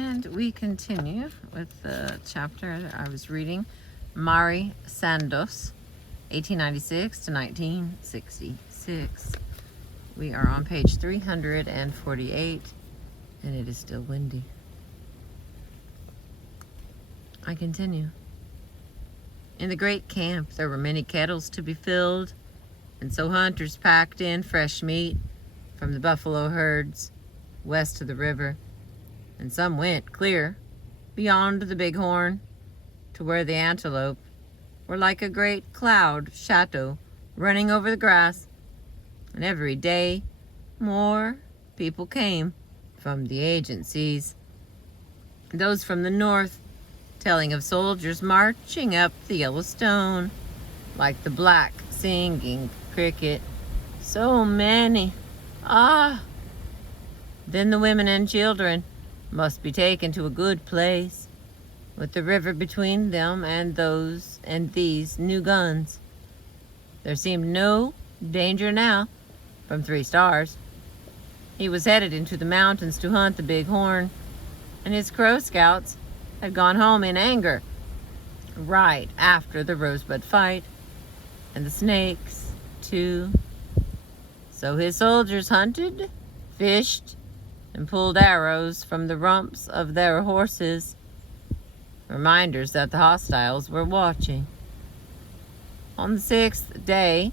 And we continue with the chapter I was reading, Mari Sandoz, 1896 to 1966. We are on page 348, and it is still windy. I continue. In the great camp, there were many kettles to be filled, and so hunters packed in fresh meat from the buffalo herds west of the river, and some went clear beyond the Big Horn to where the antelope were like a great cloud chateau running over the grass, and every day more people came from the agencies, those from the north telling of soldiers marching up the Yellowstone like the black singing cricket. So many. Then the women and children must be taken to a good place with the river between them and these new guns. There seemed no danger now from 3 Stars. He was headed into the mountains to hunt the Big Horn, and his Crow Scouts had gone home in anger right after the Rosebud fight, and the snakes too. So his soldiers hunted, fished, and pulled arrows from the rumps of their horses, reminders that the hostiles were watching. On the 6th day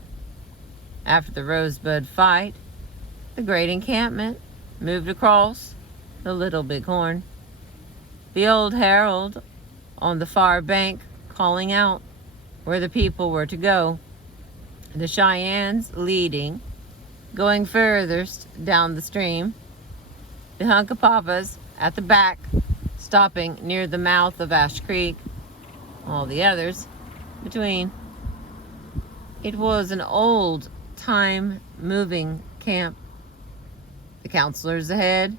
after the Rosebud fight, the great encampment moved across the Little Big Horn, the old herald on the far bank calling out where the people were to go, the Cheyennes leading, going furthest down the stream, the Hunkapapas at the back, stopping near the mouth of Ash Creek, all the others between. It was an old-time moving camp. The counselors ahead,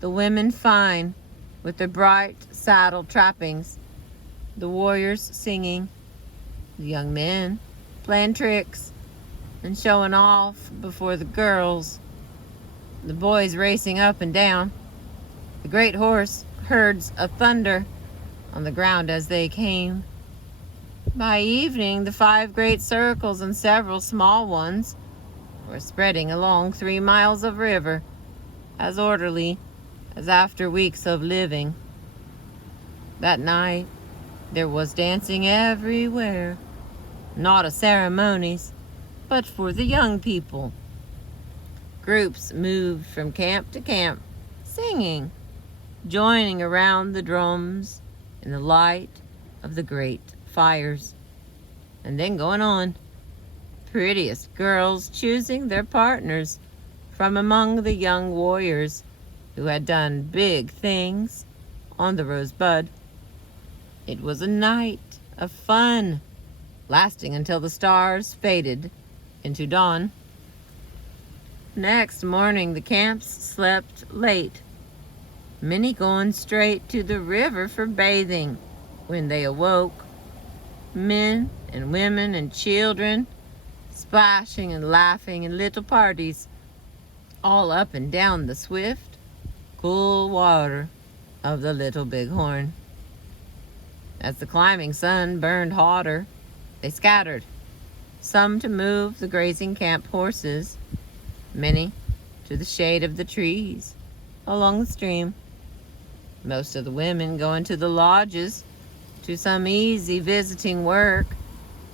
the women fine with their bright saddle trappings, the warriors singing, the young men playing tricks and showing off before the girls, the boys racing up and down, the great horse herds of thunder on the ground as they came. By evening, the 5 great circles and several small ones were spreading along 3 miles of river, as orderly as after weeks of living. That night, there was dancing everywhere, not a ceremonies, but for the young people. Groups moved from camp to camp, singing, joining around the drums in the light of the great fires, and then going on. Prettiest girls choosing their partners from among the young warriors who had done big things on the Rosebud. It was a night of fun, lasting until the stars faded into dawn. Next morning, the camps slept late, many going straight to the river for bathing when they awoke. Men and women and children splashing and laughing in little parties, all up and down the swift, cool water of the Little Big Horn. As the climbing sun burned hotter, they scattered, some to move the grazing camp horses, many to the shade of the trees along the stream, most of the women going to the lodges to some easy visiting work,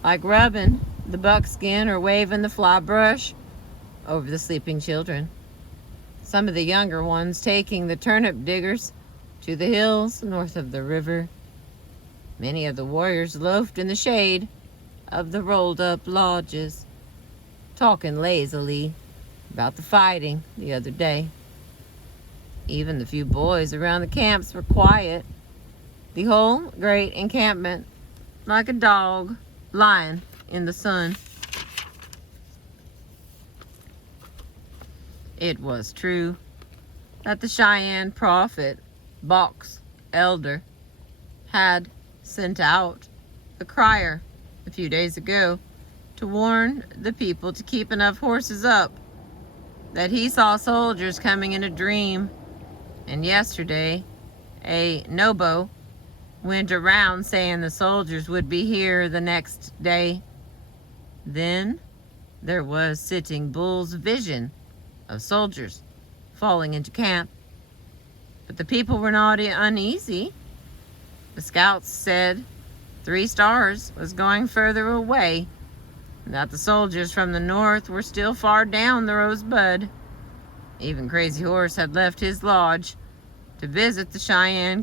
like rubbing the buckskin or waving the fly brush over the sleeping children. Some of the younger ones taking the turnip diggers to the hills north of the river. Many of the warriors loafed in the shade of the rolled-up lodges, talking lazily about the fighting the other day. Even the few boys around the camps were quiet. The whole great encampment, like a dog lying in the sun. It was true that the Cheyenne prophet, Box Elder, had sent out a crier a few days ago to warn the people to keep enough horses up, that he saw soldiers coming in a dream, and yesterday A nobo went around saying the soldiers would be here the next day. Then there was Sitting Bull's vision of soldiers falling into camp. But the people were not uneasy. The scouts said 3 Stars was going further away, and that the soldiers from the north were still far down the Rosebud. Even Crazy Horse had left his lodge to visit in the Cheyenne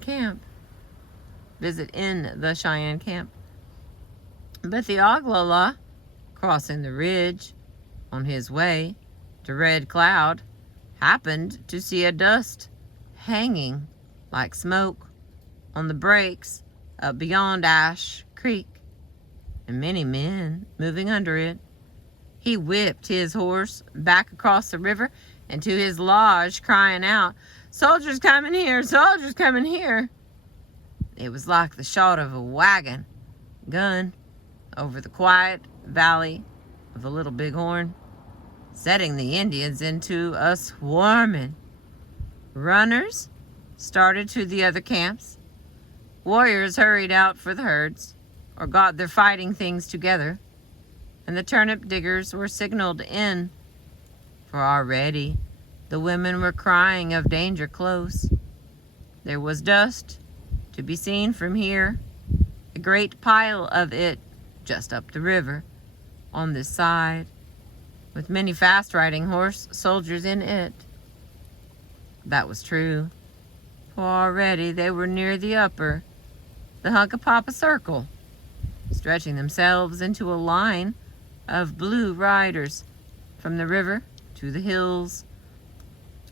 camp. But the Oglala, crossing the ridge on his way to Red Cloud, happened to see a dust hanging like smoke on the breaks up beyond Ash Creek, and many men moving under it. He whipped his horse back across the river and to his lodge, crying out, "Soldiers coming here! Soldiers coming here!" It was like the shot of a wagon gun over the quiet valley of the Little Bighorn, setting the Indians into a swarming. Runners started to the other camps. Warriors hurried out for the herds or got their fighting things together, and the turnip diggers were signaled in, for already the women were crying of danger close. There was dust to be seen from here, a great pile of it just up the river on this side, with many fast-riding horse soldiers in it. That was true, for already they were near the Hunkapapa Circle, stretching themselves into a line of blue riders from the river to the hills,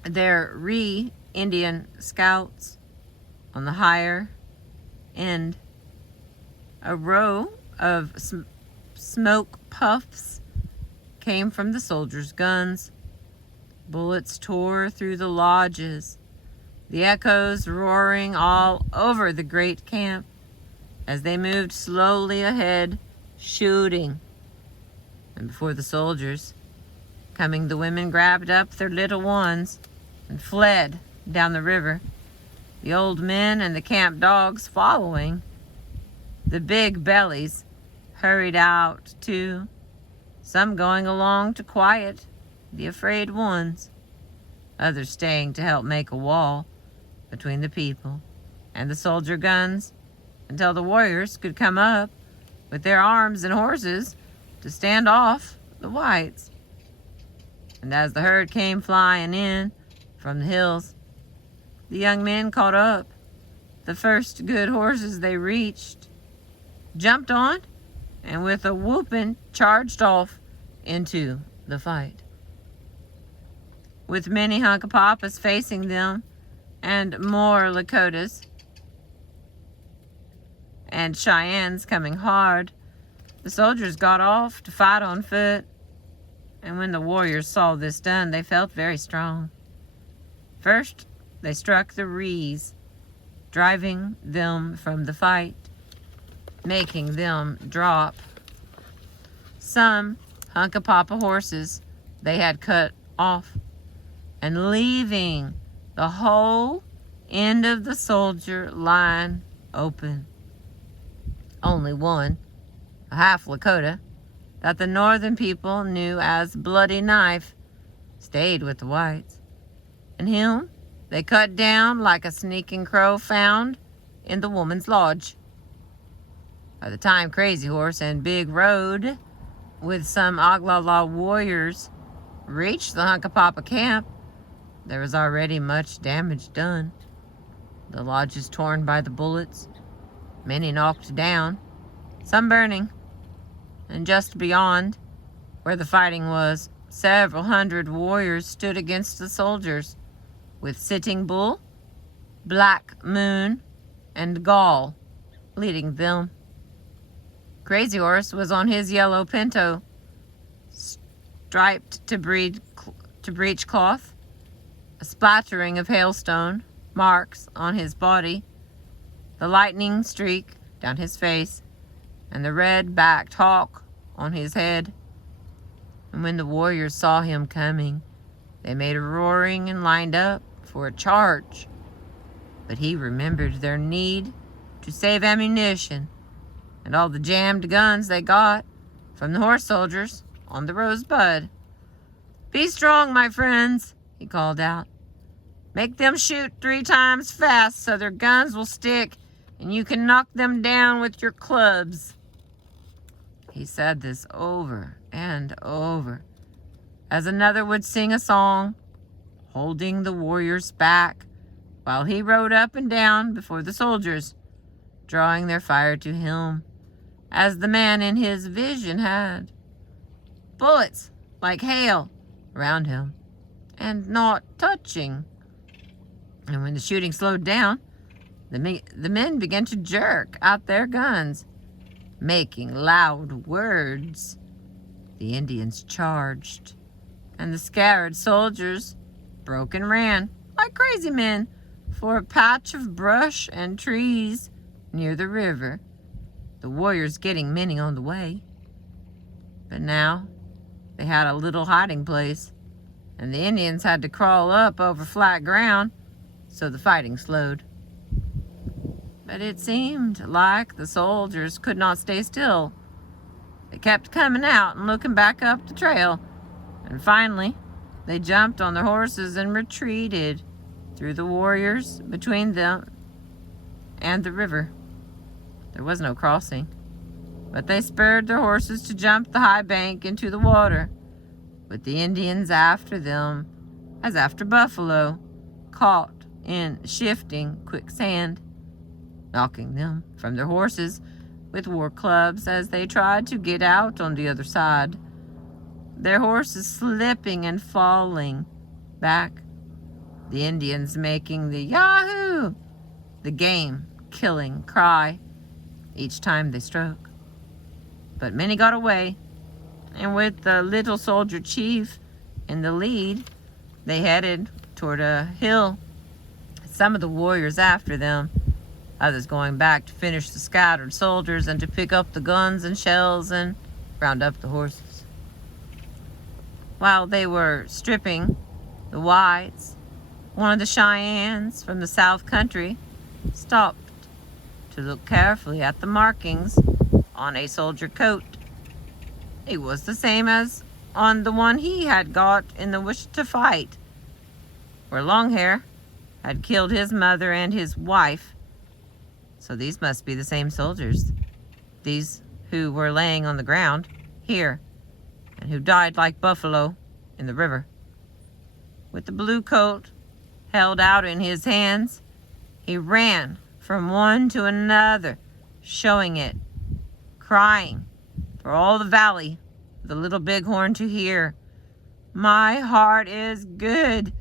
their Indian scouts on the higher end. A row of smoke puffs came from the soldiers' guns. Bullets tore through the lodges, the echoes roaring all over the great camp as they moved slowly ahead, shooting. And before the soldiers coming, the women grabbed up their little ones and fled down the river, the old men and the camp dogs following. The big bellies hurried out too, some going along to quiet the afraid ones, others staying to help make a wall between the people and the soldier guns until the warriors could come up with their arms and horses to stand off the whites. And as the herd came flying in from the hills, the young men caught up the first good horses they reached, jumped on, and with a whooping charged off into the fight. With many Hunkapapas facing them and more Lakotas and Cheyennes coming hard, the soldiers got off to fight on foot, and when the warriors saw this done, they felt very strong. First, they struck the Rees, driving them from the fight, making them drop some Hunkapapa horses they had cut off, and leaving the whole end of the soldier line open. Only one, a half Lakota, that the northern people knew as Bloody Knife, stayed with the whites, and him they cut down like a sneaking crow found in the woman's lodge. By the time Crazy Horse and Big Road, with some Oglala warriors, reached the Hunkapapa camp, there was already much damage done. The lodges torn by the bullets, many knocked down, some burning, and just beyond, where the fighting was, several hundred warriors stood against the soldiers, with Sitting Bull, Black Moon, and Gall leading them. Crazy Horse was on his yellow pinto, striped to breech cloth, a splattering of hailstone marks on his body, the lightning streak down his face, and the red-backed hawk on his head. And when the warriors saw him coming, they made a roaring and lined up for a charge. But he remembered their need to save ammunition and all the jammed guns they got from the horse soldiers on the Rosebud. "Be strong, my friends," he called out. "Make them shoot 3 times fast so their guns will stick and you can knock them down with your clubs." He said this over and over as another would sing a song, holding the warriors back while he rode up and down before the soldiers, drawing their fire to him as the man in his vision had. Bullets like hail around him and not touching. And when the shooting slowed down, the men began to jerk out their guns, making loud words. The Indians charged, and the scared soldiers broke and ran like crazy men for a patch of brush and trees near the river, the warriors getting many on the way. But now they had a little hiding place, and the Indians had to crawl up over flat ground, so the fighting slowed. But it seemed like the soldiers could not stay still. They kept coming out and looking back up the trail, and finally they jumped on their horses and retreated through the warriors between them and the river. There was no crossing, but they spurred their horses to jump the high bank into the water, with the Indians after them as after buffalo, caught in shifting quicksand, knocking them from their horses with war clubs as they tried to get out on the other side, their horses slipping and falling back, the Indians making the Yahoo, the game-killing cry each time they struck. But many got away, and with the little soldier chief in the lead, they headed toward a hill, some of the warriors after them, others going back to finish the scattered soldiers and to pick up the guns and shells and round up the horses. While they were stripping the whites, one of the Cheyennes from the South Country stopped to look carefully at the markings on a soldier coat. It was the same as on the one he had got in the wish to fight, where Longhair had killed his mother and his wife. So these must be the same soldiers, these who were laying on the ground here, and who died like buffalo in the river. With the blue coat held out in his hands, he ran from one to another, showing it, crying for all the valley of the Little Bighorn to hear. "My heart is good.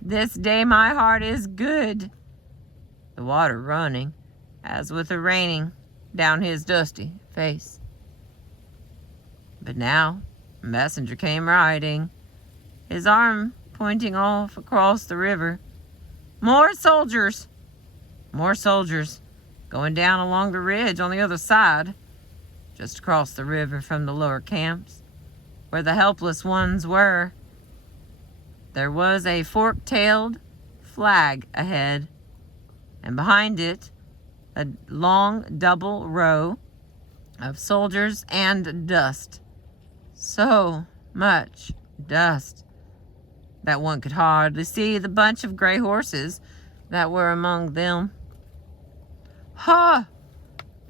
This day my heart is good." The water running as with the raining down his dusty face. But now a messenger came riding, his arm pointing off across the river. More soldiers, going down along the ridge on the other side, just across the river from the lower camps, where the helpless ones were. There was a fork-tailed flag ahead, and behind it, a long double row of soldiers and dust. So much dust that one could hardly see the bunch of gray horses that were among them. Ha!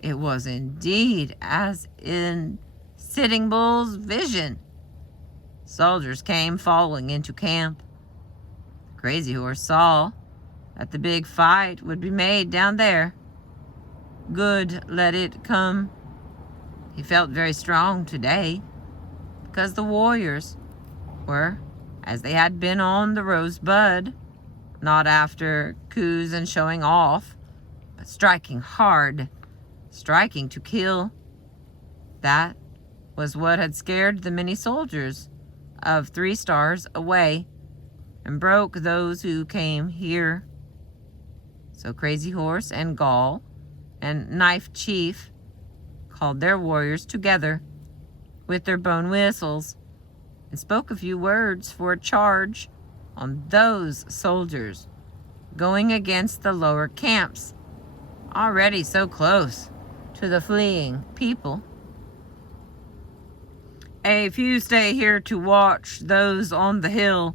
It was indeed as in Sitting Bull's vision. Soldiers came falling into camp. Crazy Horse saw that the big fight would be made down there. Good let it come. He felt very strong today, because the warriors were as they had been on the Rosebud, not after coups and showing off, but striking hard, striking to kill. That was what had scared the many soldiers of 3 stars away and broke those who came here. So Crazy Horse and Gall and Knife Chief called their warriors together with their bone whistles and spoke a few words for a charge on those soldiers going against the lower camps, already so close to the fleeing people. A few stay here to watch those on the hill.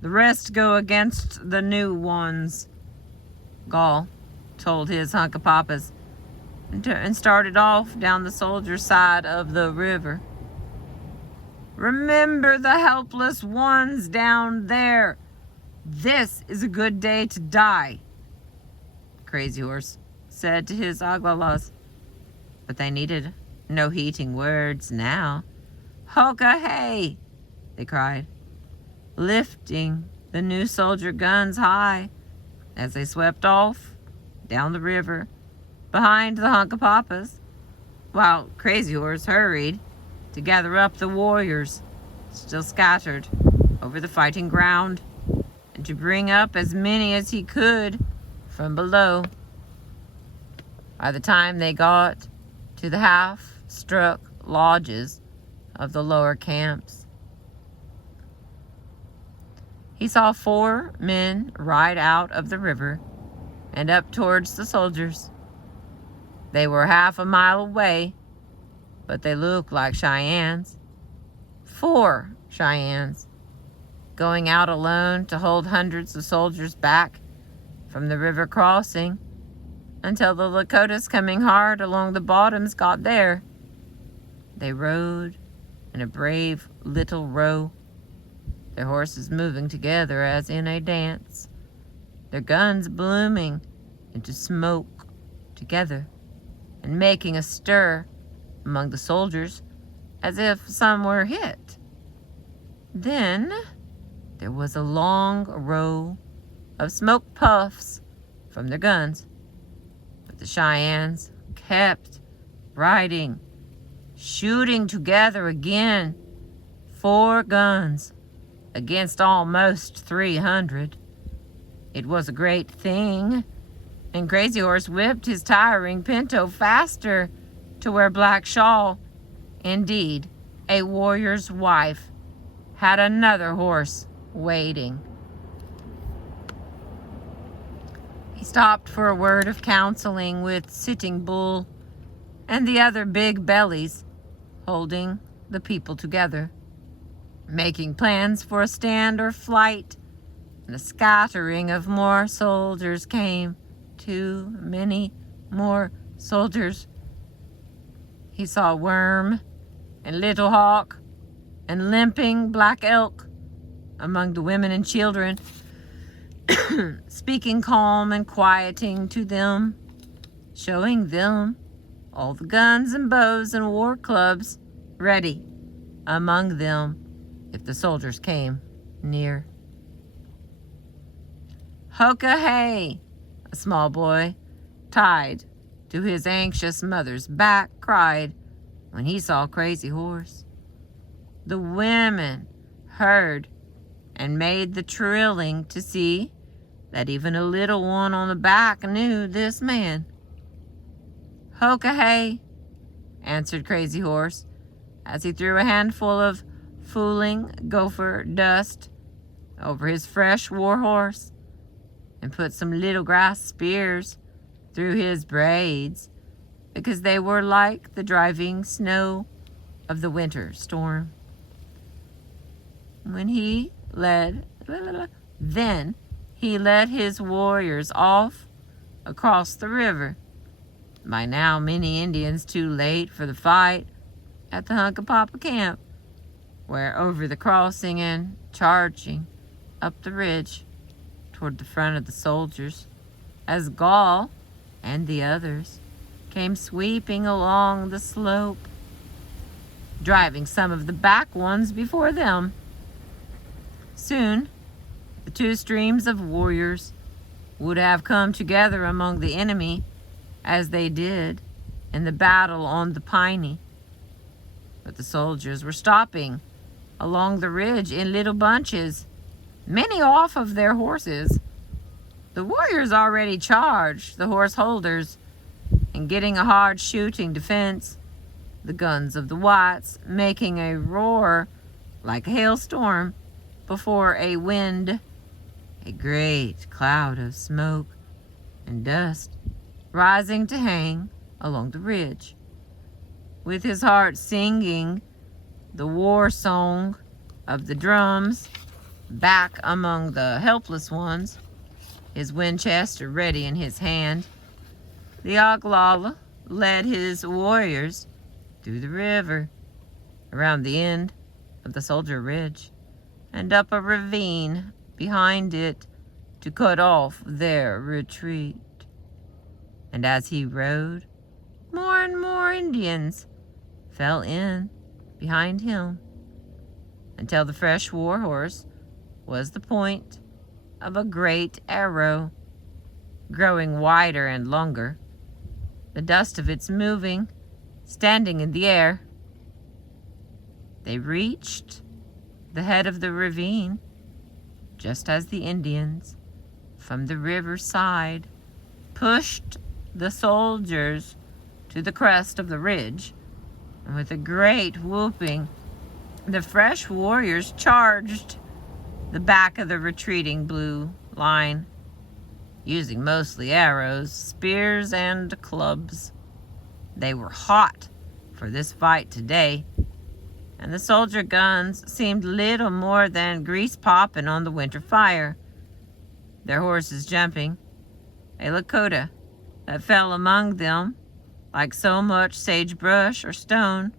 The rest go against the new ones, Gaul told his hunk of papas, and started off down the soldiers' side of the river. Remember the helpless ones down there. This is a good day to die, Crazy Horse said to his Oglalas. But they needed no heating words now. Hoka hey, they cried, lifting the new soldier guns high as they swept off down the river behind the hunk of papas, while Crazy Horse hurried to gather up the warriors still scattered over the fighting ground and to bring up as many as he could from below. By the time they got to the half-struck lodges of the lower camps, he saw 4 men ride out of the river and up towards the soldiers. They were half a mile away, but they looked like Cheyennes. 4 Cheyennes, going out alone to hold hundreds of soldiers back from the river crossing until the Lakotas coming hard along the bottoms got there. They rode in a brave little row, their horses moving together as in a dance, their guns blooming into smoke together and making a stir among the soldiers as if some were hit. Then there was a long row of smoke puffs from their guns, but the Cheyennes kept riding, shooting together again, 4 guns against almost 300. It was a great thing, and Crazy Horse whipped his tiring pinto faster to where Black Shawl, indeed a warrior's wife, had another horse waiting. He stopped for a word of counseling with Sitting Bull and the other big bellies, holding the people together, making plans for a stand or flight, and a scattering of more soldiers came. Too many more soldiers. He saw Worm and Little Hawk and limping Black Elk among the women and children, speaking calm and quieting to them, showing them all the guns and bows and war clubs ready among them if the soldiers came near. Hoka hey, a small boy, tied to his anxious mother's back, cried when he saw Crazy Horse. The women heard and made the trilling to see that even a little one on the back knew this man. Hoka hey, answered Crazy Horse as he threw a handful of fooling gopher dust over his fresh war horse and put some little grass spears through his braids because they were like the driving snow of the winter storm. Then he led his warriors off across the river. By now, many Indians too late for the fight at the Hunkapapa camp, where over the crossing and charging up the ridge toward the front of the soldiers, as Gaul and the others came sweeping along the slope, driving some of the back ones before them. Soon, the 2 streams of warriors would have come together among the enemy as they did in the battle on the Piney. But the soldiers were stopping along the ridge in little bunches, many off of their horses. The warriors already charged the horse holders and getting a hard shooting defense, the guns of the whites making a roar like a hailstorm before a wind a great cloud of smoke and dust rising to hang along the ridge. With his heart singing the war song of the drums back among the helpless ones, his Winchester ready in his hand, the Oglala led his warriors through the river, around the end of the Soldier Ridge, and up a ravine behind it to cut off their retreat. And as he rode, more and more Indians fell in behind him, until the fresh war horse was the point of a great arrow, growing wider and longer, the dust of its moving, standing in the air. They reached the head of the ravine just as the Indians from the riverside pushed the soldiers to the crest of the ridge, and with a great whooping, the fresh warriors charged the back of the retreating blue line, using mostly arrows, spears, and clubs. They were hot for this fight today, and the soldier guns seemed little more than grease popping on the winter fire, their horses jumping, a Lakota that fell among them like so much sagebrush or stone.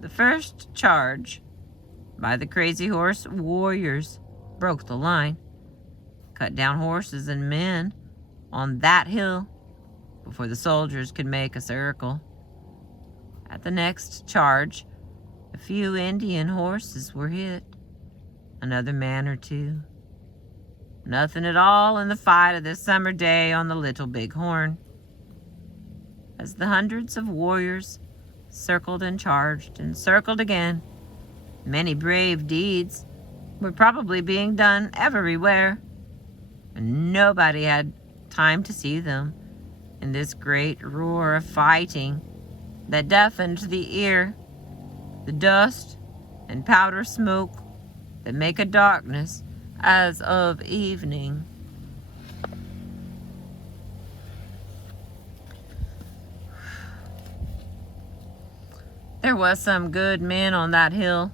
The first charge by the Crazy Horse warriors broke the line, cut down horses and men on that hill before the soldiers could make a circle. At the next charge, a few Indian horses were hit, another man or two. Nothing at all in the fight of this summer day on the Little Big Horn. As the hundreds of warriors circled and charged and circled again, many brave deeds were probably being done everywhere, and nobody had time to see them in this great roar of fighting that deafened the ear, the dust and powder smoke that make a darkness as of evening. There was some good men on that hill,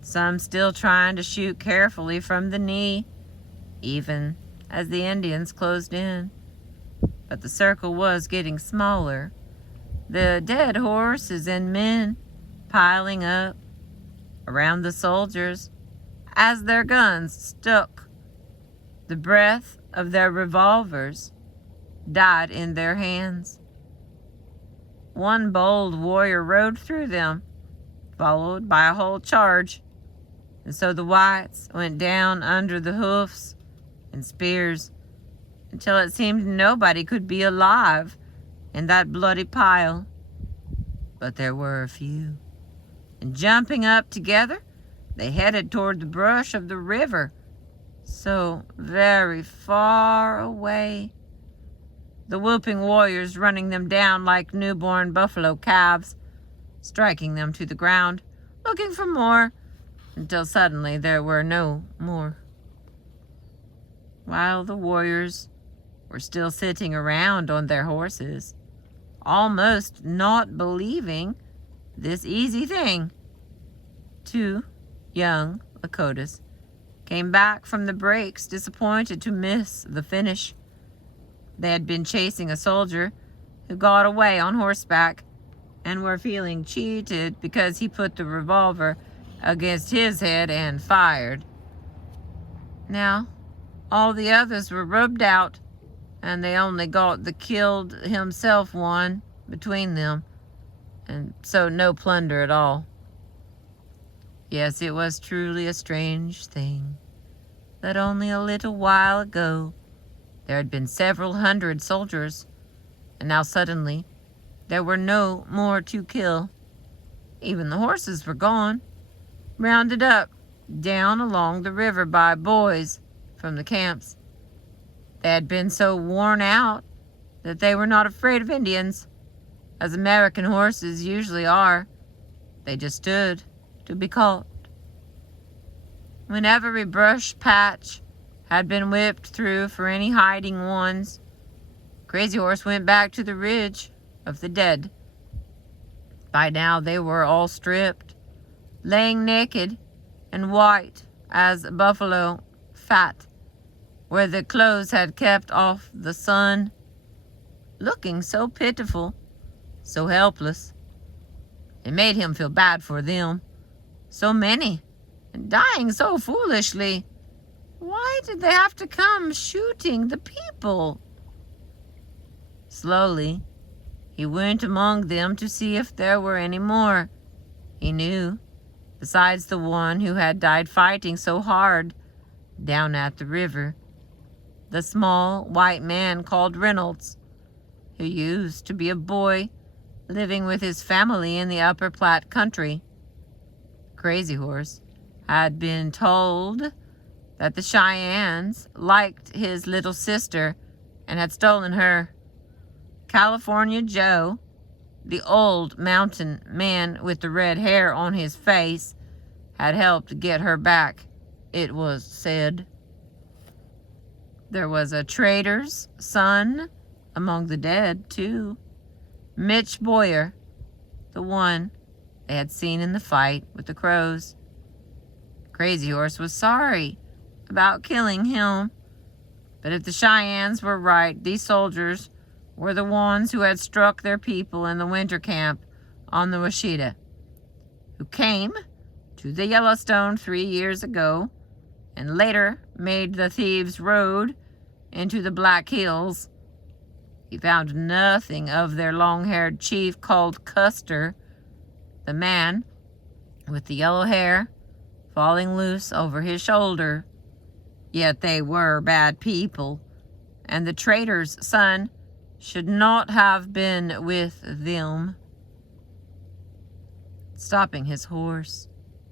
some still trying to shoot carefully from the knee, even as the Indians closed in. But the circle was getting smaller, the dead horses and men piling up around the soldiers as their guns stuck. The breath of their revolvers died in their hands. One bold warrior rode through them, followed by a whole charge, and so the whites went down under the hoofs and spears until it seemed nobody could be alive in that bloody pile. But there were a few, and jumping up together, they headed toward the brush of the river, so very far away. The whooping warriors running them down like newborn buffalo calves, striking them to the ground, looking for more, until suddenly there were no more. While the warriors were still sitting around on their horses, almost not believing this easy thing, 2 young Lakotas came back from the breaks, disappointed to miss the finish. They had been chasing a soldier who got away on horseback and were feeling cheated because he put the revolver against his head and fired. Now, all the others were rubbed out, and they only got the killed himself one between them, and so no plunder at all. Yes, it was truly a strange thing that only a little while ago there had been several hundred soldiers, and now suddenly there were no more to kill. Even the horses were gone, rounded up down along the river by boys from the camps. They had been so worn out that they were not afraid of Indians, as American horses usually are. They just stood to be caught. When every brush patch had been whipped through for any hiding ones, Crazy Horse went back to the ridge of the dead. By now they were all stripped, laying naked and white as buffalo fat, where the clothes had kept off the sun, looking so pitiful, so helpless. It made him feel bad for them. So many, and dying so foolishly. Why did they have to come shooting the people? Slowly, he went among them to see if there were any more. He knew, besides the one who had died fighting so hard down at the river, the small white man called Reynolds, who used to be a boy living with his family in the Upper Platte country. Crazy Horse had been told that the Cheyennes liked his little sister and had stolen her. California Joe, the old mountain man with the red hair on his face, had helped get her back, it was said. There was a trader's son among the dead, too. Mitch Boyer, the one they had seen in the fight with the crows. Crazy Horse was sorry about killing him, but if the Cheyennes were right, these soldiers were the ones who had struck their people in the winter camp on the Washita, who came to the Yellowstone 3 years ago and later made the Thieves' Road into the Black Hills. He found nothing of their long-haired chief called Custer, the man with the yellow hair falling loose over his shoulder. Yet they were bad people, and the trader's son should not have been with them. Stopping his horse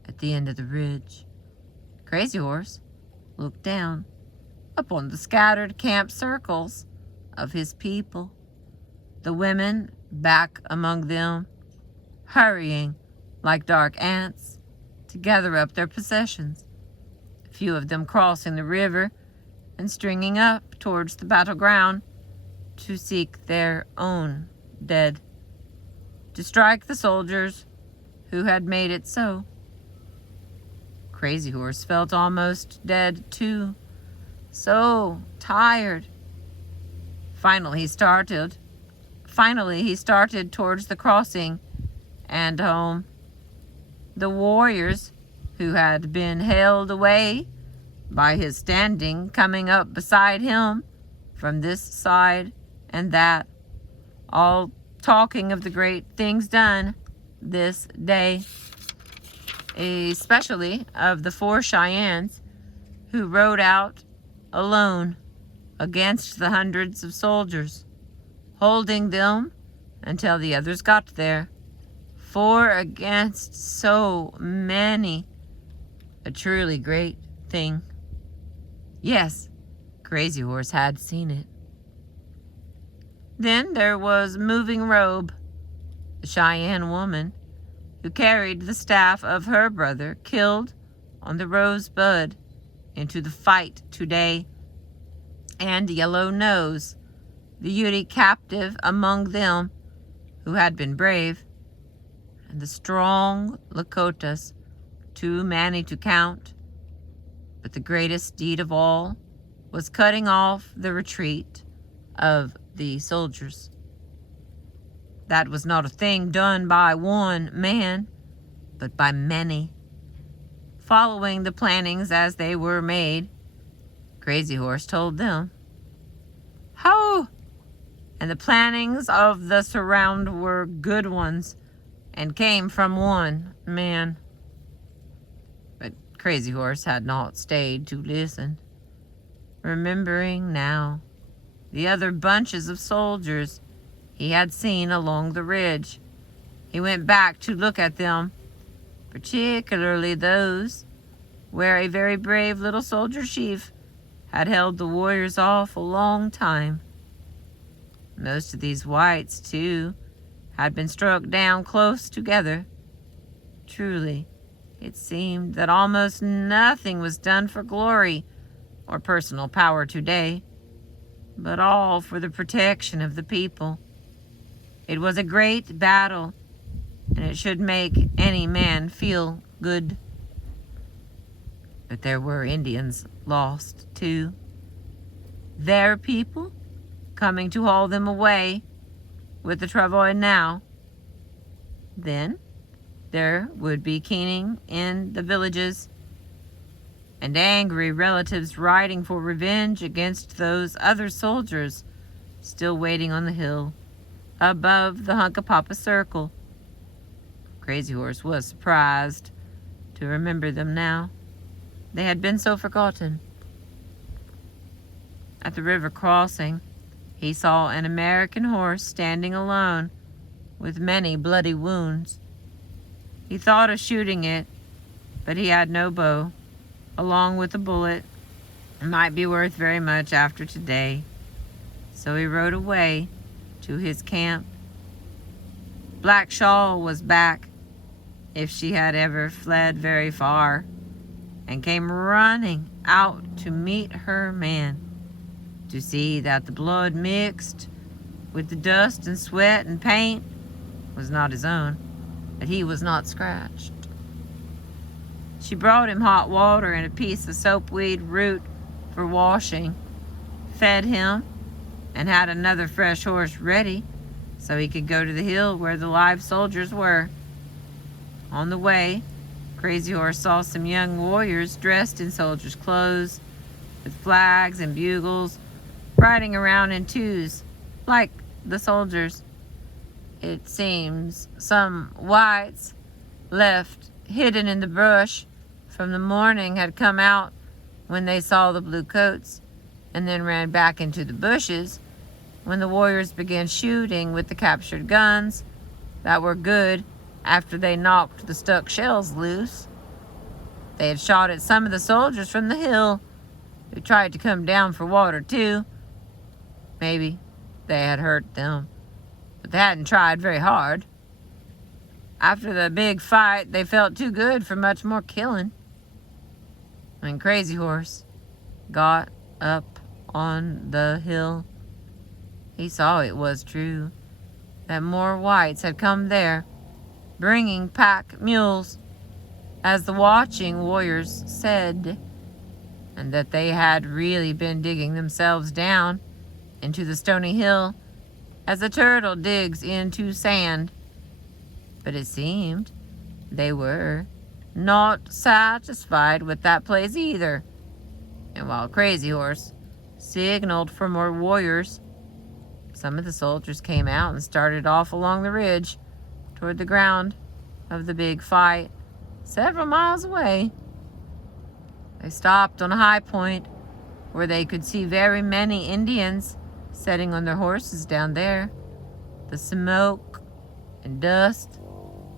at the end of the ridge, Crazy Horse looked down upon the scattered camp circles of his people, the women back among them, hurrying like dark ants to gather up their possessions, a few of them crossing the river and stringing up towards the battleground to seek their own dead, to strike the soldiers who had made it so. Crazy Horse felt almost dead too, so tired. Finally he started towards the crossing and home. The warriors who had been held away by his standing coming up beside him from this side and that, all talking of the great things done this day, especially of the 4 Cheyennes who rode out alone against the hundreds of soldiers, holding them until the others got there. 4 against so many. A truly great thing. Yes, Crazy Horse had seen it. Then there was Moving Robe, the Cheyenne woman who carried the staff of her brother killed on the Rosebud into the fight today, and Yellow Nose, the Ute captive among them who had been brave, and the strong Lakotas, too many to count. But the greatest deed of all was cutting off the retreat of the soldiers. That was not a thing done by one man, but by many, following the plannings as they were made. Crazy Horse told them. How? And the plannings of the surround were good ones, and came from one man. But Crazy Horse had not stayed to listen. Remembering now the other bunches of soldiers he had seen along the ridge, he went back to look at them, particularly those where a very brave little soldier chief had held the warriors off a long time. Most of these whites, too, had been struck down close together. Truly, It seemed that almost nothing was done for glory or personal power today, but all for the protection of the people. It was a great battle, and it should make any man feel good. But there were Indians lost, too. Their people coming to haul them away with the travois now. Then there would be keening in the villages, and angry relatives riding for revenge against those other soldiers still waiting on the hill above the Hunkapapa circle. Crazy Horse was surprised to remember them now. They had been so forgotten. At the river crossing, he saw an American horse standing alone with many bloody wounds. He thought of shooting it, but he had no bow. Along with the bullet, it might be worth very much after today. So he rode away to his camp. Black Shawl was back, if she had ever fled very far, and came running out to meet her man, to see that the blood mixed with the dust and sweat and paint was not his own, that he was not scratched. She brought him hot water and a piece of soapweed root for washing, fed him, and had another fresh horse ready so he could go to the hill where the live soldiers were. On the way, Crazy Horse saw some young warriors dressed in soldiers' clothes, with flags and bugles, riding around in twos, like the soldiers. It seems some whites, left hidden in the brush from the morning, had come out when they saw the blue coats, and then ran back into the bushes when the warriors began shooting with the captured guns that were good after they knocked the stuck shells loose. They had shot at some of the soldiers from the hill who tried to come down for water too. Maybe they had hurt them, but they hadn't tried very hard. After the big fight, they felt too good for much more killing. When Crazy Horse got up on the hill, he saw it was true, that more whites had come there, bringing pack mules, as the watching warriors said, and that they had really been digging themselves down into the stony hill as a turtle digs into sand. But it seemed they were not satisfied with that place either. And while Crazy Horse signaled for more warriors, some of the soldiers came out and started off along the ridge toward the ground of the big fight, several miles away. They stopped on a high point where they could see very many Indians sitting on their horses down there. The smoke and dust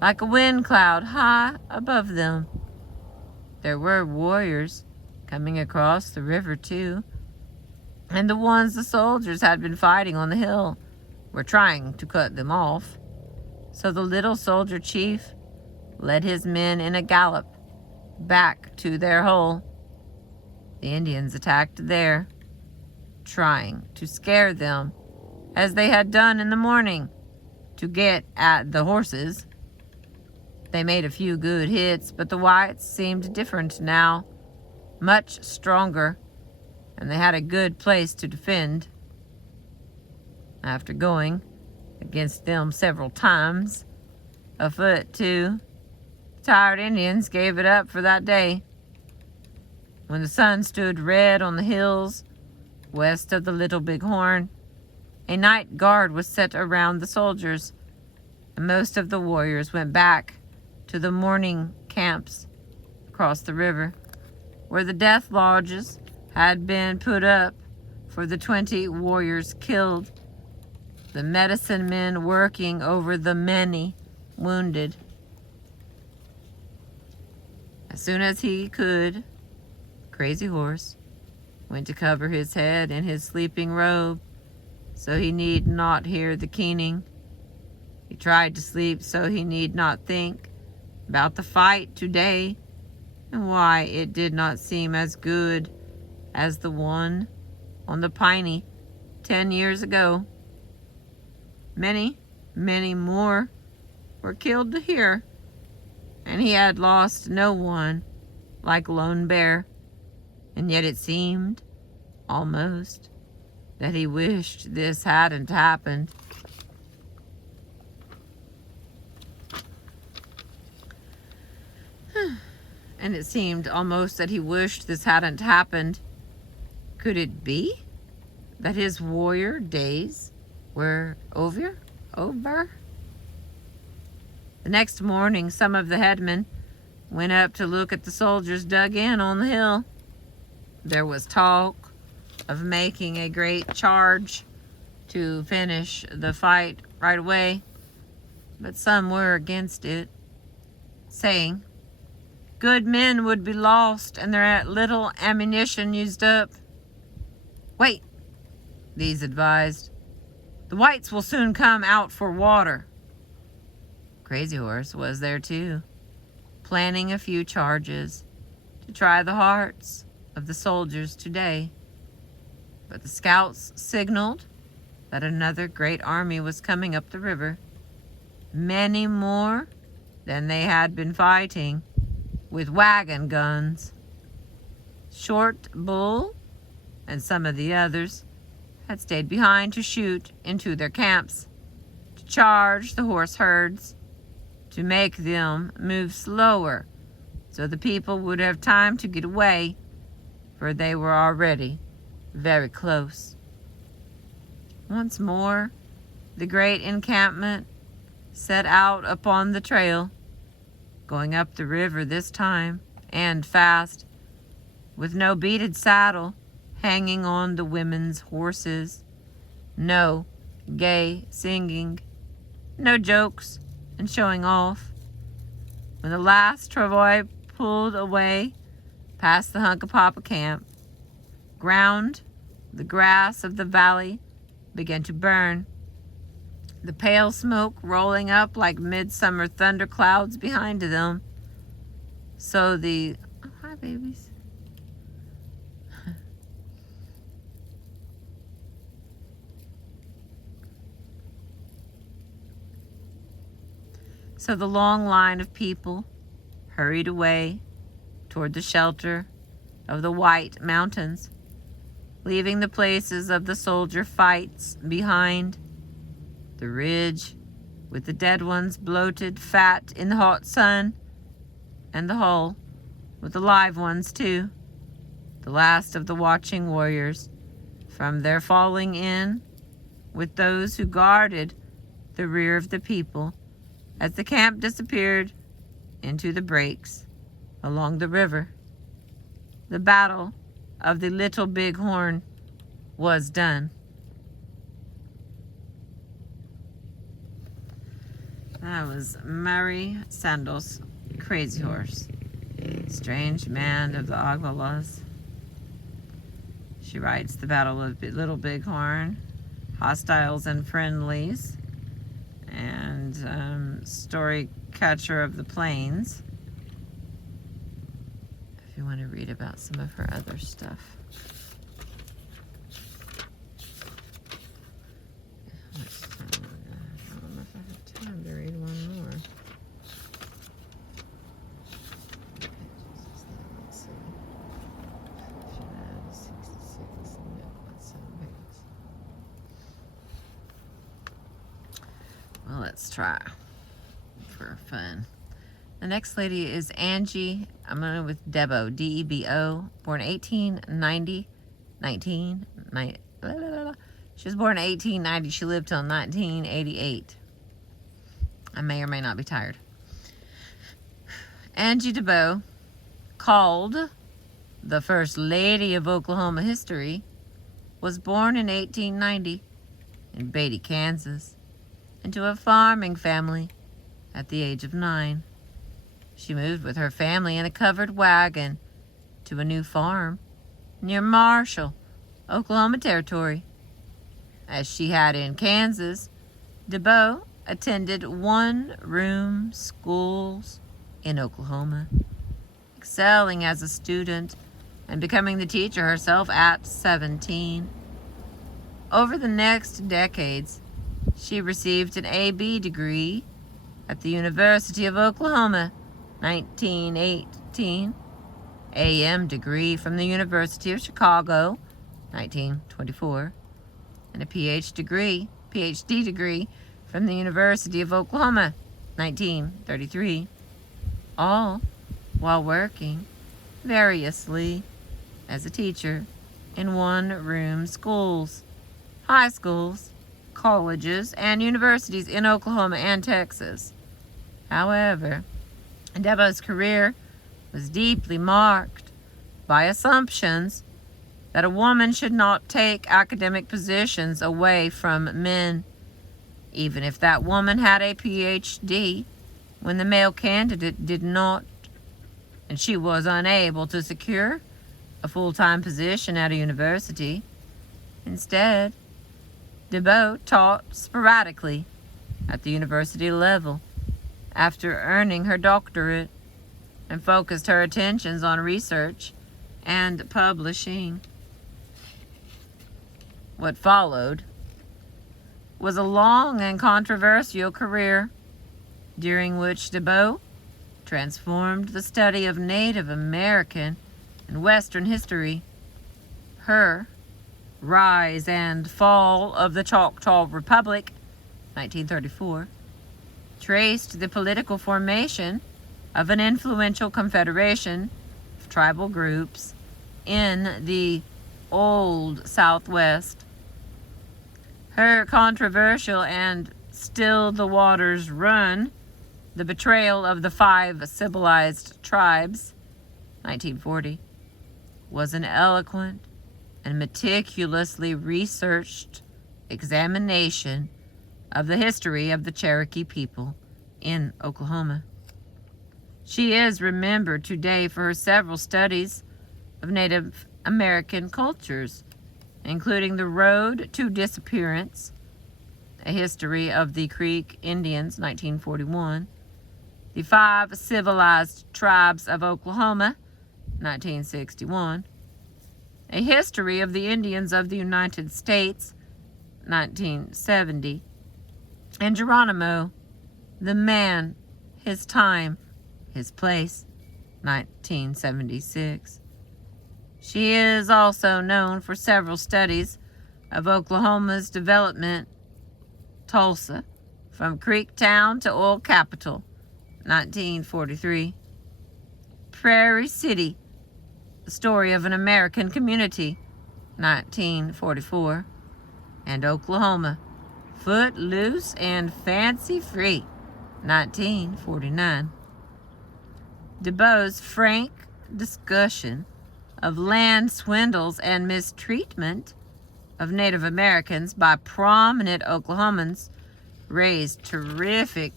like a wind cloud high above them. There were warriors coming across the river too, and the ones the soldiers had been fighting on the hill were trying to cut them off. So the little soldier chief led his men in a gallop back to their hole. The Indians attacked there, trying to scare them as they had done in the morning to get at the horses. They made a few good hits, but the whites seemed different now, much stronger, and they had a good place to defend. After going against them several times, afoot too, the tired Indians gave it up for that day. When the sun stood red on the hills west of the Little Big Horn, a night guard was set around the soldiers, and most of the warriors went back to the morning camps across the river, where the death lodges had been put up for the 20 warriors killed, the medicine men working over the many wounded. As soon as he could, Crazy Horse went to cover his head in his sleeping robe so he need not hear the keening. He tried to sleep so he need not think about the fight today and why it did not seem as good as the one on the Piney 10 years ago. Many, many more were killed to hear, and he had lost no one like Lone Bear, and yet it seemed, almost, that he wished this hadn't happened. And it seemed almost that he wished this hadn't happened. Could it be that his warrior days were over? The next morning, some of the headmen went up to look at the soldiers dug in on the hill. There was talk of making a great charge to finish the fight right away, but some were against it, saying good men would be lost and their little ammunition used up. Wait, these advised. The whites will soon come out for water. Crazy Horse was there too, planning a few charges to try the hearts of the soldiers today. But the scouts signaled that another great army was coming up the river, many more than they had been fighting, with wagon guns. Short Bull and some of the others had stayed behind to shoot into their camps, to charge the horse herds, to make them move slower so the people would have time to get away, for they were already very close. Once more, the great encampment set out upon the trail, going up the river this time, and fast, with no beaded saddle hanging on the women's horses, no gay singing, no jokes and showing off. When the last travois pulled away past the Hunkapapa camp, the grass of the valley began to burn, the pale smoke rolling up like midsummer thunderclouds behind them. So the... Oh, hi, babies. So the long line of people hurried away toward the shelter of the White Mountains, leaving the places of the soldier fights behind. The ridge with the dead ones bloated fat in the hot sun, and the hull with the live ones too, the last of the watching warriors from their falling in with those who guarded the rear of the people as the camp disappeared into the breaks along the river. The battle of the Little Big Horn was done. That was Mary Sandoz, Crazy Horse, strange man of the Oglalas. She writes the Battle of Little Big Horn, Hostiles and Friendlies, and Story Catcher of the Plains, if you want to read about some of her other stuff. I don't know if I have time to read one more. Let's see. 66. Well, let's try for fun. The next lady is Angie. I'm going to go with Debo, D-E-B-O, born 1890, She was born in 1890. She lived till 1988. I may or may not be tired. Angie Debo, called the First Lady of Oklahoma history, was born in 1890 in Beatty, Kansas, into a farming family at the age of 9. She moved with her family in a covered wagon to a new farm near Marshall, Oklahoma Territory. As she had in Kansas, Debo attended one-room schools in Oklahoma, excelling as a student and becoming the teacher herself at 17. Over the next decades, she received an AB degree at the University of Oklahoma, 1918, AM degree from the University of Chicago, 1924, and a PhD degree from the University of Oklahoma, 1933, all while working variously as a teacher in one-room schools, high schools, colleges, and universities in Oklahoma and Texas. However, DeBo's career was deeply marked by assumptions that a woman should not take academic positions away from men, even if that woman had a PhD, when the male candidate did not, and she was unable to secure a full-time position at a university. Instead, DeBo taught sporadically at the university level after earning her doctorate and focused her attentions on research and publishing. What followed was a long and controversial career during which DeBo transformed the study of Native American and Western history. Her Rise and Fall of the Choctaw Republic, 1934, traced the political formation of an influential confederation of tribal groups in the Old Southwest. Her controversial and Still the Waters Run, The Betrayal of the Five Civilized Tribes, 1940, was an eloquent and meticulously researched examination of the history of the Cherokee people in Oklahoma. She is remembered today for her several studies of Native American cultures, including The Road to Disappearance, A History of the Creek Indians, 1941, The Five Civilized Tribes of Oklahoma, 1961, A History of the Indians of the United States, 1970, and Geronimo, The Man, His Time, His Place, 1976. She is also known for several studies of Oklahoma's development: Tulsa, From Creek Town to Oil Capital, 1943, Prairie City, The Story of an American Community, 1944, and Oklahoma, Footloose and Fancy Free, 1949. DeBo's frank discussion of land swindles and mistreatment of Native Americans by prominent Oklahomans raised terrific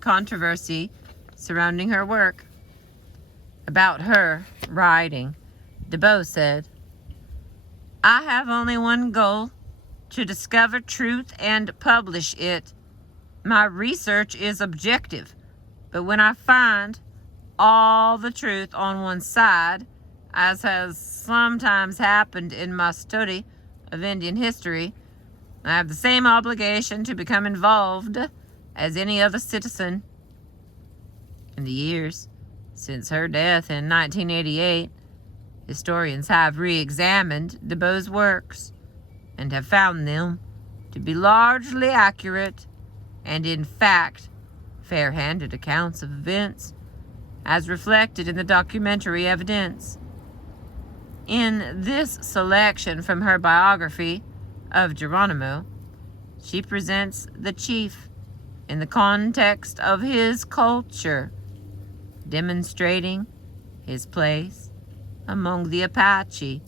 controversy surrounding her work. About her writing, DeBo said, "I have only one goal: to discover truth and publish it. My research is objective, but when I find all the truth on one side, as has sometimes happened in my study of Indian history, I have the same obligation to become involved as any other citizen." In the years since her death in 1988, historians have re-examined DeBo's works and have found them to be largely accurate and, in fact, fair-handed accounts of events, as reflected in the documentary evidence. In this selection from her biography of Geronimo, she presents the chief in the context of his culture, demonstrating his place among the Apache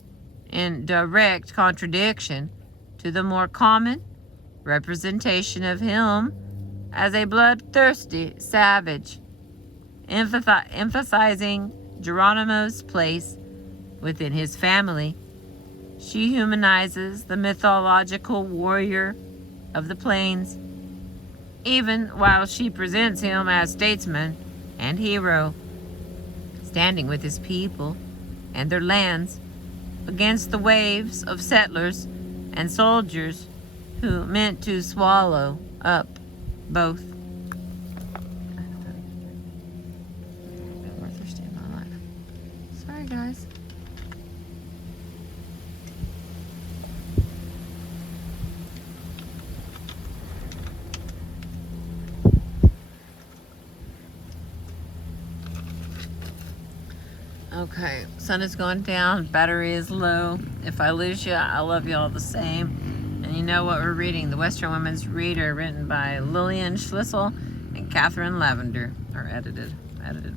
in direct contradiction to the more common representation of him as a bloodthirsty savage, emphasizing Geronimo's place within his family. She humanizes the mythological warrior of the plains, even while she presents him as statesman and hero, standing with his people and their lands against the waves of settlers and soldiers who meant to swallow up both. More thirsty in my life. Sorry, guys. Okay, sun is going down, battery is low. If I lose you, I love you all the same. And you know what we're reading? The Western Women's Reader, written by Lillian Schlissel and Catherine Lavender, or edited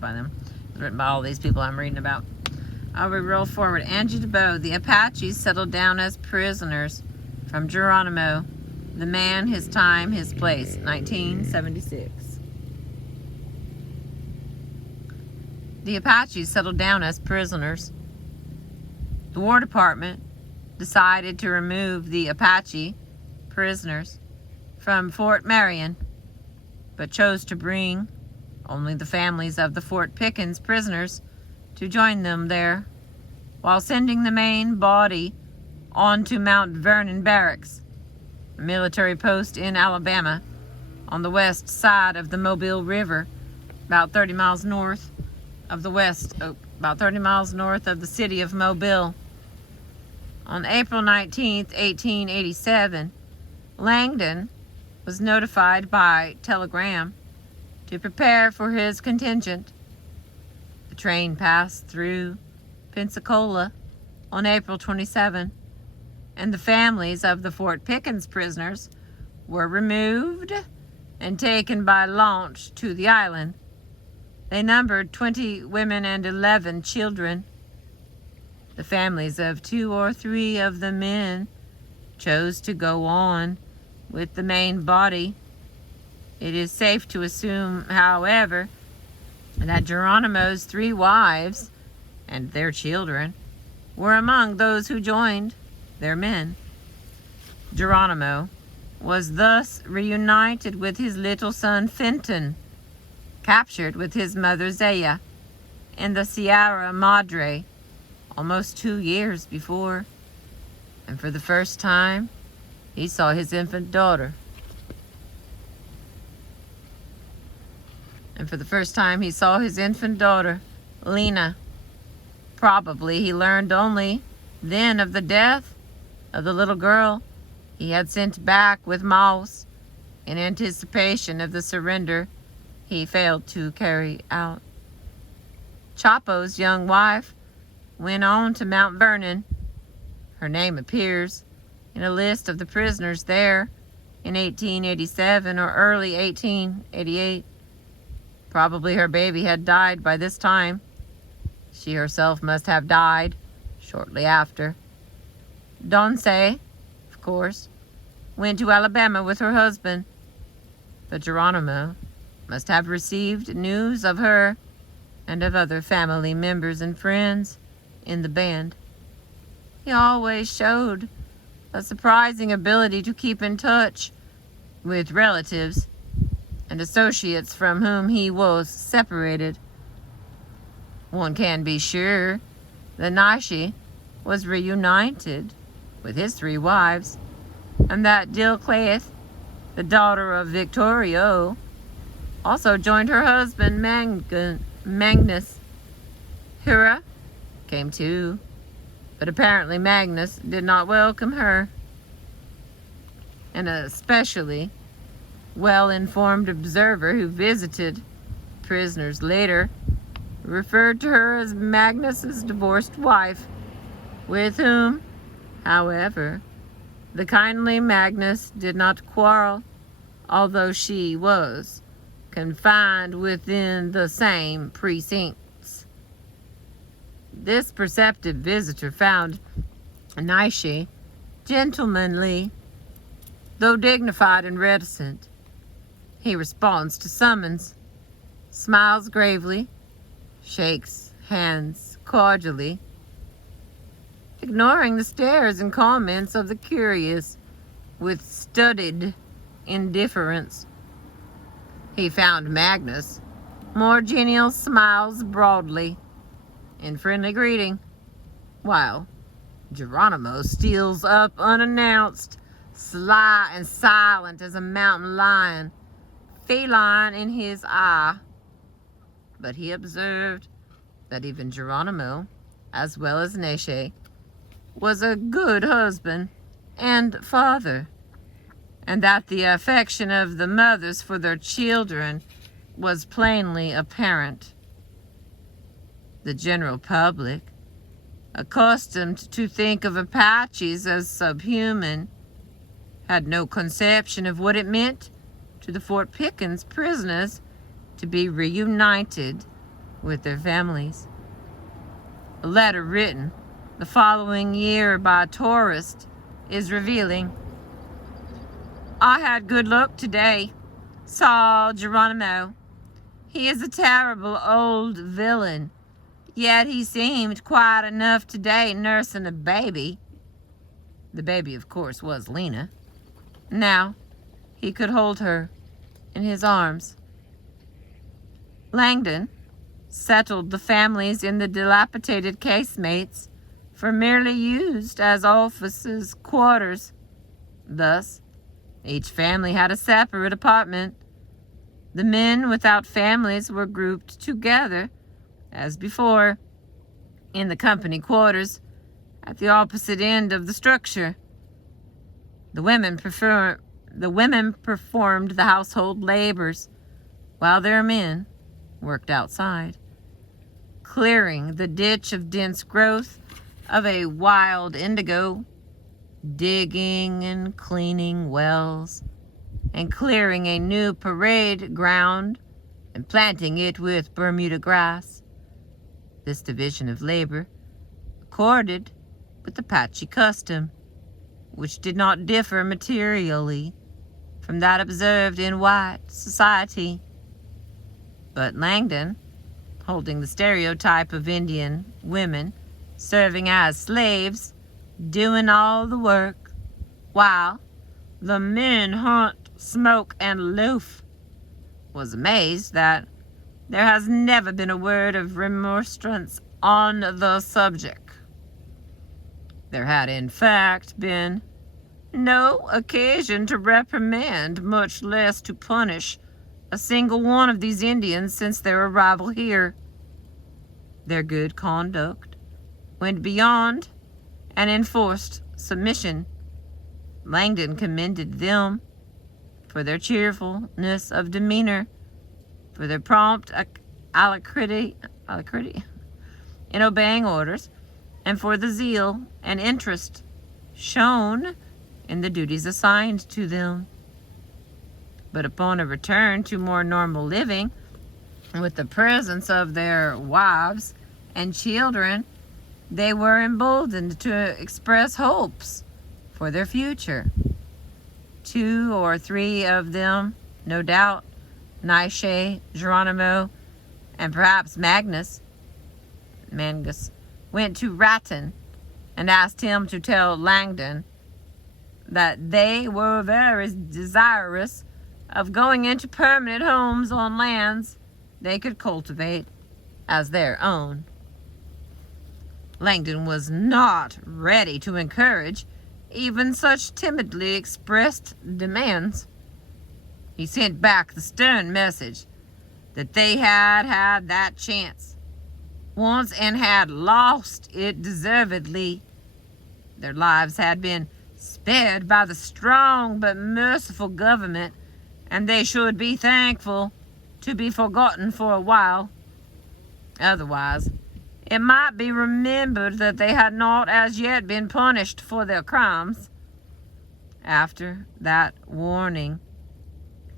by them. It's written by all these people I'm reading about. I'll roll forward. Angie DeBow, the Apaches settled down as prisoners from Geronimo. The Man, His Time, His Place, 1976. The Apaches settled down as prisoners. The War Department decided to remove the Apache prisoners from Fort Marion, but chose to bring only the families of the Fort Pickens prisoners to join them there, while sending the main body on to Mount Vernon Barracks, a military post in Alabama on the west side of the Mobile River, about 30 miles north of the city of Mobile. On April 19, 1887, Langdon was notified by telegram to prepare for his contingent. The train passed through Pensacola on April 27, and the families of the Fort Pickens prisoners were removed and taken by launch to the island. They numbered 20 women and 11 children. The families of 2 or 3 of the men chose to go on with the main body. It is safe to assume, however, that Geronimo's 3 wives and their children were among those who joined their men. Geronimo was thus reunited with his little son Fenton, captured with his mother Zaya in the Sierra Madre almost 2 years before, and for the first time he saw his infant daughter. Lena. Probably he learned only then of the death of the little girl he had sent back with Mouse in anticipation of the surrender he failed to carry out. Chapo's young wife went on to Mount Vernon. Her name appears in a list of the prisoners there in 1887 or early 1888. Probably her baby had died by this time. She herself must have died shortly after. Donce, of course, went to Alabama with her husband, but Geronimo must have received news of her and of other family members and friends in the band. He always showed a surprising ability to keep in touch with relatives and associates from whom he was separated. One can be sure that Nishi was reunited with his 3 wives, and that Dilclaith, the daughter of Victorio, also joined her husband Magnus. Hura came too, but apparently Magnus did not welcome her. An especially well-informed observer who visited prisoners later referred to her as Magnus's divorced wife, with whom, however, the kindly Magnus did not quarrel, although she was confined within the same precincts. This perceptive visitor found Nishi gentlemanly, though dignified and reticent. He responds to summons, smiles gravely, shakes hands cordially, ignoring the stares and comments of the curious with studied indifference. He found Magnus more genial smiles broadly in friendly greeting, while Geronimo steals up unannounced, sly and silent as a mountain lion, feline in his eye. But he observed that even Geronimo, as well as Neche, was a good husband and father, and that the affection of the mothers for their children was plainly apparent. The general public, accustomed to think of Apaches as subhuman, had no conception of what it meant to the Fort Pickens prisoners to be reunited with their families. A letter written the following year by a tourist is revealing. I had good luck today. Saw Geronimo. He is a terrible old villain, yet he seemed quiet enough today nursing a baby. The baby, of course, was Lena. Now he could hold her in his arms. Langdon settled the families in the dilapidated casemates for merely used as officers' quarters. Thus, each family had a separate apartment. The men without families were grouped together, as before, in the company quarters at the opposite end of the structure. The women performed the household labors, while their men worked outside, clearing the ditch of dense growth of a wild indigo, digging and cleaning wells, and clearing a new parade ground and planting it with Bermuda grass. This division of labor accorded with Apache custom, which did not differ materially from that observed in white society. But Langdon, holding the stereotype of Indian women serving as slaves, doing all the work, while the men hunt, smoke, and loaf, was amazed that there has never been a word of remonstrance on the subject. There had, in fact, been no occasion to reprimand, much less to punish, a single one of these Indians since their arrival here. Their good conduct went beyond an enforced submission. Langdon commended them for their cheerfulness of demeanor, for their prompt alacrity in obeying orders, and for the zeal and interest shown in the duties assigned to them. But upon a return to more normal living, with the presence of their wives and children, they were emboldened to express hopes for their future. 2 or 3 of them, no doubt, Neche, Geronimo, and perhaps Mangus, went to Raton and asked him to tell Langdon that they were very desirous of going into permanent homes on lands they could cultivate as their own. Langdon was not ready to encourage even such timidly expressed demands. He sent back the stern message that they had had that chance once and had lost it deservedly. Their lives had been spared by the strong but merciful government, and they should be thankful to be forgotten for a while. Otherwise, it might be remembered that they had not as yet been punished for their crimes. After that warning,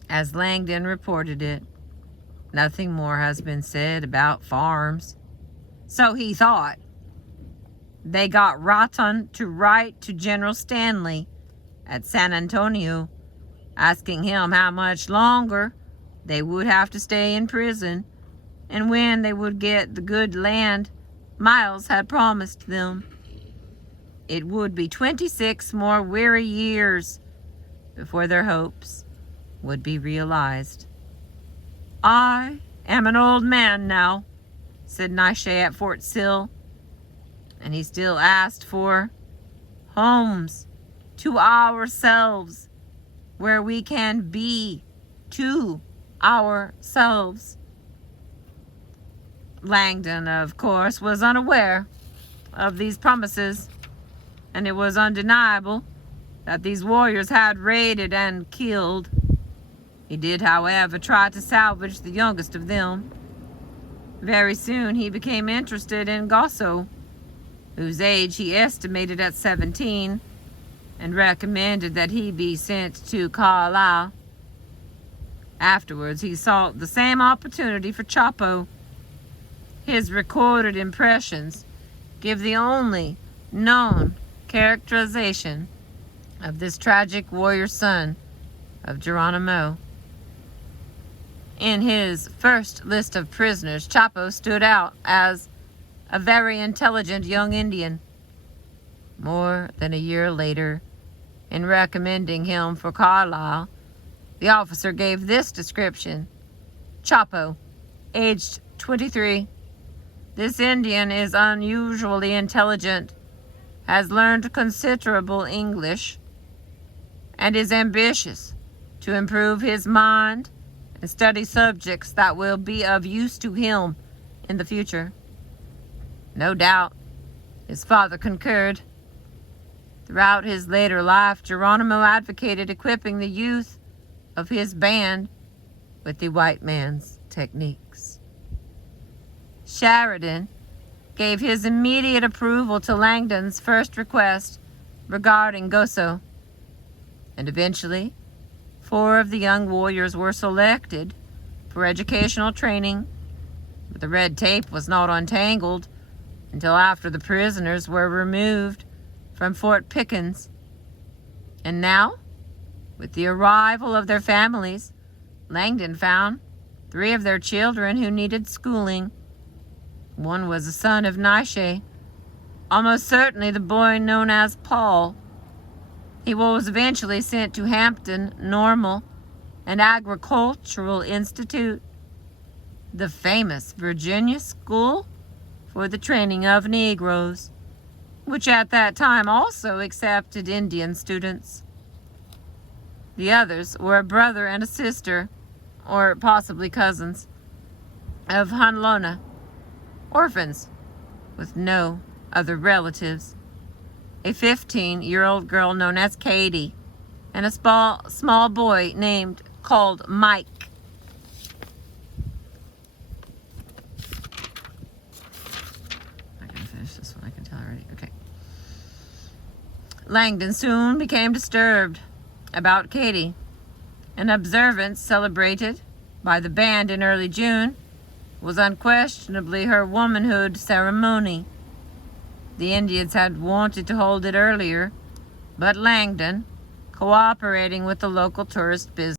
as Langdon reported it, nothing more has been said about farms. So he thought. They got Raton to write to General Stanley at San Antonio, asking him how much longer they would have to stay in prison and when they would get the good land Miles had promised them. It would be 26 more weary years before their hopes would be realized. I am an old man now," said Nishe at Fort Sill, and he still asked for homes to ourselves, where we can be to ourselves. Langdon, of course, was unaware of these promises, and it was undeniable that these warriors had raided and killed. He did, however, try to salvage the youngest of them. Very soon he became interested in Gosso, whose age he estimated at 17, and recommended that he be sent to Carlisle. Afterwards, he sought the same opportunity for Chapo. His recorded impressions give the only known characterization of this tragic warrior son of Geronimo. In his first list of prisoners, Chapo stood out as a very intelligent young Indian. More than a year later, in recommending him for Carlisle, the officer gave this description: Chapo, aged 23. This Indian is unusually intelligent, has learned considerable English, and is ambitious to improve his mind and study subjects that will be of use to him in the future. No doubt, his father concurred. Throughout his later life, Geronimo advocated equipping the youth of his band with the white man's techniques. Sheridan gave his immediate approval to Langdon's first request regarding Gosso, and eventually 4 of the young warriors were selected for educational training, but the red tape was not untangled until after the prisoners were removed from Fort Pickens. And now, with the arrival of their families, Langdon found 3 of their children who needed schooling. One was a son of Nishe, almost certainly the boy known as Paul. He was eventually sent to Hampton Normal and Agricultural Institute, the famous Virginia School for the Training of Negroes, which at that time also accepted Indian students. The others were a brother and a sister, or possibly cousins, of Hunlona, orphans with no other relatives, a 15-year-old girl known as Katie, and a small boy called Mike. I'm not going to finish this one, I can tell already. Okay. Langdon soon became disturbed about Katie. An observance celebrated by the band in early June was unquestionably her womanhood ceremony. The Indians had wanted to hold it earlier, but Langdon, cooperating with the local tourist business,